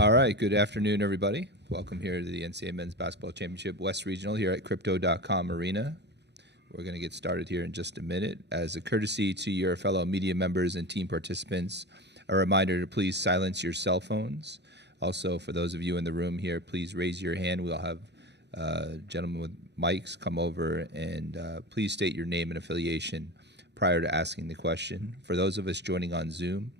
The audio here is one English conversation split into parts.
All right, good afternoon, everybody. Welcome here to the NCAA Men's Basketball Championship West Regional here at Crypto.com Arena. We're going to get started here in just a minute. As a courtesy to your fellow media members and team participants, a reminder to please silence your cell phones. Also, for those of you in the room here, please raise your hand. We'll have gentlemen with mics come over, and please state your name and affiliation prior to asking the question. For those of us joining on Zoom,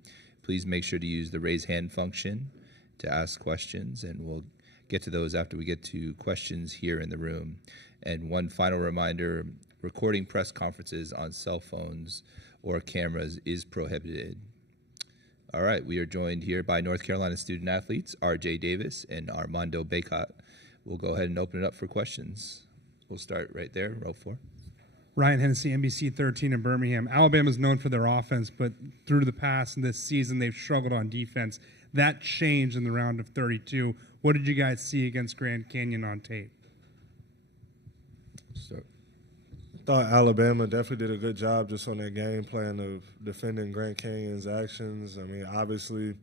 please make sure to use the raise hand function to ask questions, and we'll get to those after we get to questions here in the room. And one final reminder, recording press conferences on cell phones or cameras is prohibited. All right, we are joined here by North Carolina student athletes, R.J. Davis and Armando Bacot. We'll go ahead and open it up for questions. We'll start right there, row 4. Ryan Hennessy, NBC 13 in Birmingham. Alabama's known for their offense, but through the past and this season, they've struggled on defense. That changed in the round of 32. What did you guys see against Grand Canyon on tape? I thought Alabama definitely did a good job just on their game plan of defending Grand Canyon's actions. I mean, obviously,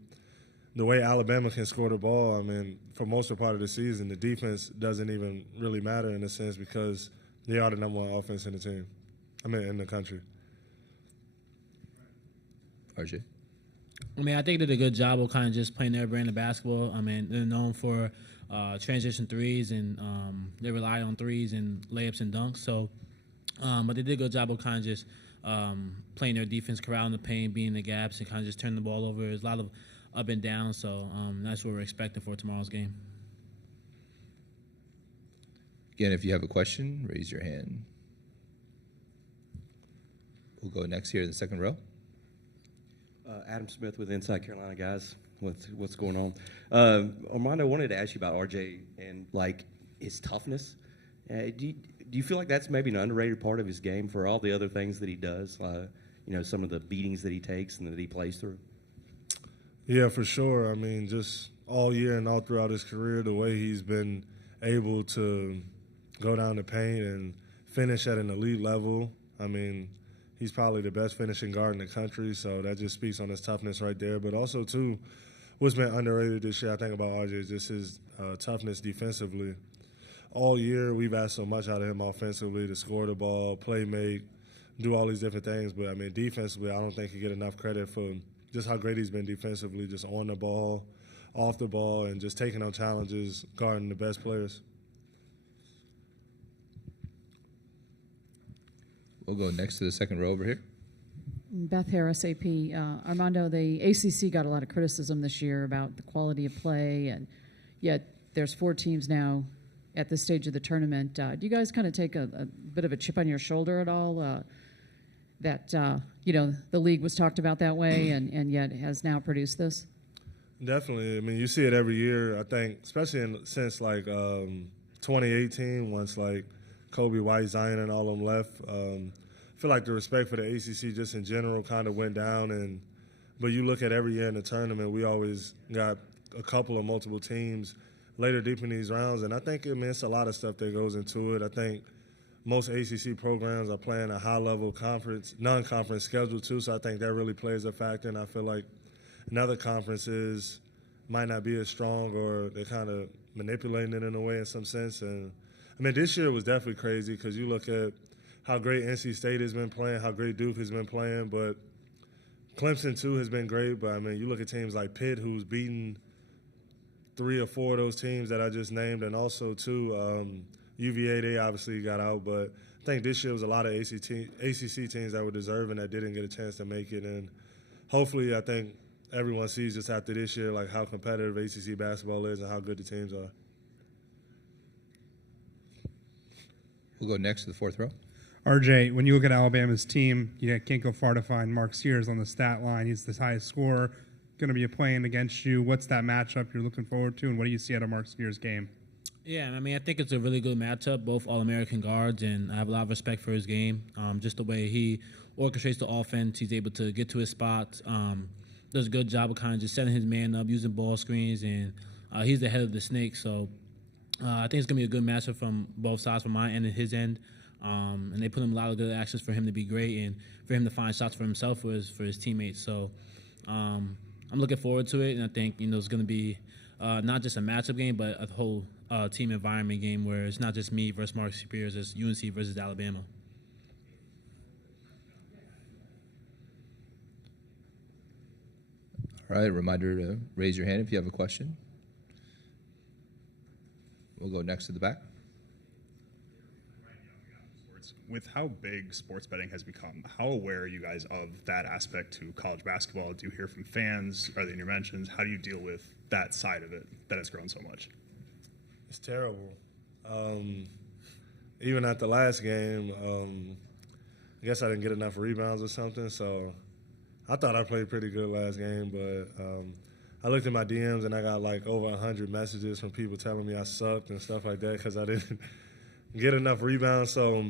the way Alabama can score the ball, I mean, for most of the part of the season, the defense doesn't even really matter in a sense because they are the number one offense in the team. I mean, in the country. RJ? I mean, I think they did a good job of kind of just playing their brand of basketball. I mean, they're known for transition threes, and they rely on threes and layups and dunks. So, but they did a good job of kind of just playing their defense, corralling the paint, being in the gaps, and kind of just turning the ball over. There's a lot of up and down, so that's what we're expecting for tomorrow's game. Again, if you have a question, raise your hand. We'll go next here in the second row. Adam Smith with Inside Carolina, guys. What's going on? Armando, I wanted to ask you about RJ and like his toughness. Do you feel like that's maybe an underrated part of his game for all the other things that he does? Some of the beatings that he takes and that he plays through. Yeah, for sure. I mean, just all year and all throughout his career, the way he's been able to go down the paint and finish at an elite level. I mean, he's probably the best finishing guard in the country, so that just speaks on his toughness right there. But also, too, what's been underrated this year, I think, about RJ is just his toughness defensively. All year, we've asked so much out of him offensively to score the ball, play make, do all these different things. But, I mean, defensively, I don't think he get enough credit for just how great he's been defensively, just on the ball, off the ball, and just taking on challenges, guarding the best players. We'll go next to the second row over here. Beth Harris, AP. Armando, the ACC got a lot of criticism this year about the quality of play, and yet there's 4 teams now at this stage of the tournament. Do you guys kind of take a bit of a chip on your shoulder at all that, the league was talked about that way and yet has now produced this? Definitely. I mean, you see it every year, I think, especially since, 2018, once, Kobe White, Zion, and all of them left. I feel like the respect for the ACC just in general kind of went down. But you look at every year in the tournament, we always got a couple of multiple teams later deep in these rounds. And I think it's a lot of stuff that goes into it. I think most ACC programs are playing a high-level non-conference schedule too, so I think that really plays a factor. And I feel like in other conferences might not be as strong, or they're kind of manipulating it in a way in some sense. And I mean, this year was definitely crazy because you look at how great NC State has been playing, how great Duke has been playing, but Clemson, too, has been great. But, I mean, you look at teams like Pitt, who's beaten 3 or 4 of those teams that I just named, and also, too, UVA, they obviously got out. But I think this year was a lot of ACC teams that were deserving that didn't get a chance to make it. And hopefully, I think everyone sees just after this year, how competitive ACC basketball is and how good the teams are. We'll go next to the fourth row. RJ, when you look at Alabama's team, you can't go far to find Mark Sears on the stat line. He's the highest scorer, going to be playing against you. What's that matchup you're looking forward to, and what do you see out of Mark Sears' game? Yeah, I mean, I think it's a really good matchup, both All-American guards, and I have a lot of respect for his game. Just the way he orchestrates the offense, he's able to get to his spots, does a good job of kind of just setting his man up, using ball screens, and he's the head of the snake. So I think it's going to be a good matchup from both sides, from my end and his end. And they put him a lot of good actions for him to be great and for him to find shots for himself, for his teammates. So I'm looking forward to it, and I think it's going to be not just a matchup game, but a whole team environment game where it's not just me versus Mark Spears, it's UNC versus Alabama. All right, reminder to raise your hand if you have a question. We'll go next to the back. With how big sports betting has become, how aware are you guys of that aspect to college basketball? Do you hear from fans? Are there interventions? How do you deal with that side of it that has grown so much? It's terrible. Even at the last game, I guess I didn't get enough rebounds or something, so I thought I played pretty good last game, but I looked at my DMs and I got like over 100 messages from people telling me I sucked and stuff like that because I didn't get enough rebounds. So,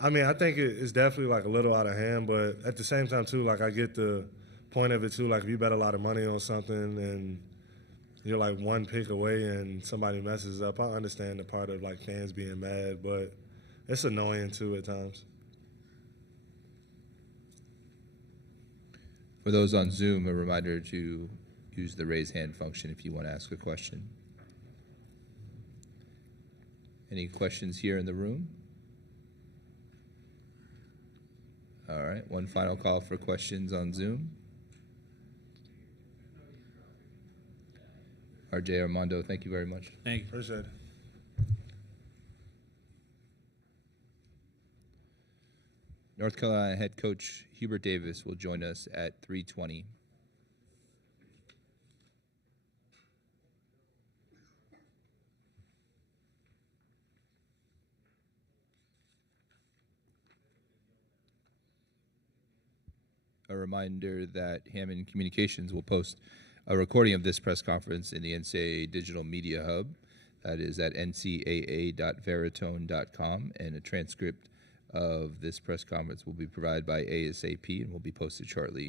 I mean, I think it's definitely like a little out of hand, but at the same time too, like I get the point of it too. Like if you bet a lot of money on something and you're like one pick away and somebody messes up, I understand the part of like fans being mad, but it's annoying too at times. For those on Zoom, a reminder to use the raise hand function if you want to ask a question. Any questions here in the room? All right, one final call for questions on Zoom. RJ, Armando, thank you very much. Thank you. Appreciate it. North Carolina head coach Hubert Davis will join us at 3:20. A reminder that Hammond Communications will post a recording of this press conference in the NCAA Digital Media Hub. That is at ncaa.veritone.com, and a transcript of this press conference will be provided by ASAP and will be posted shortly.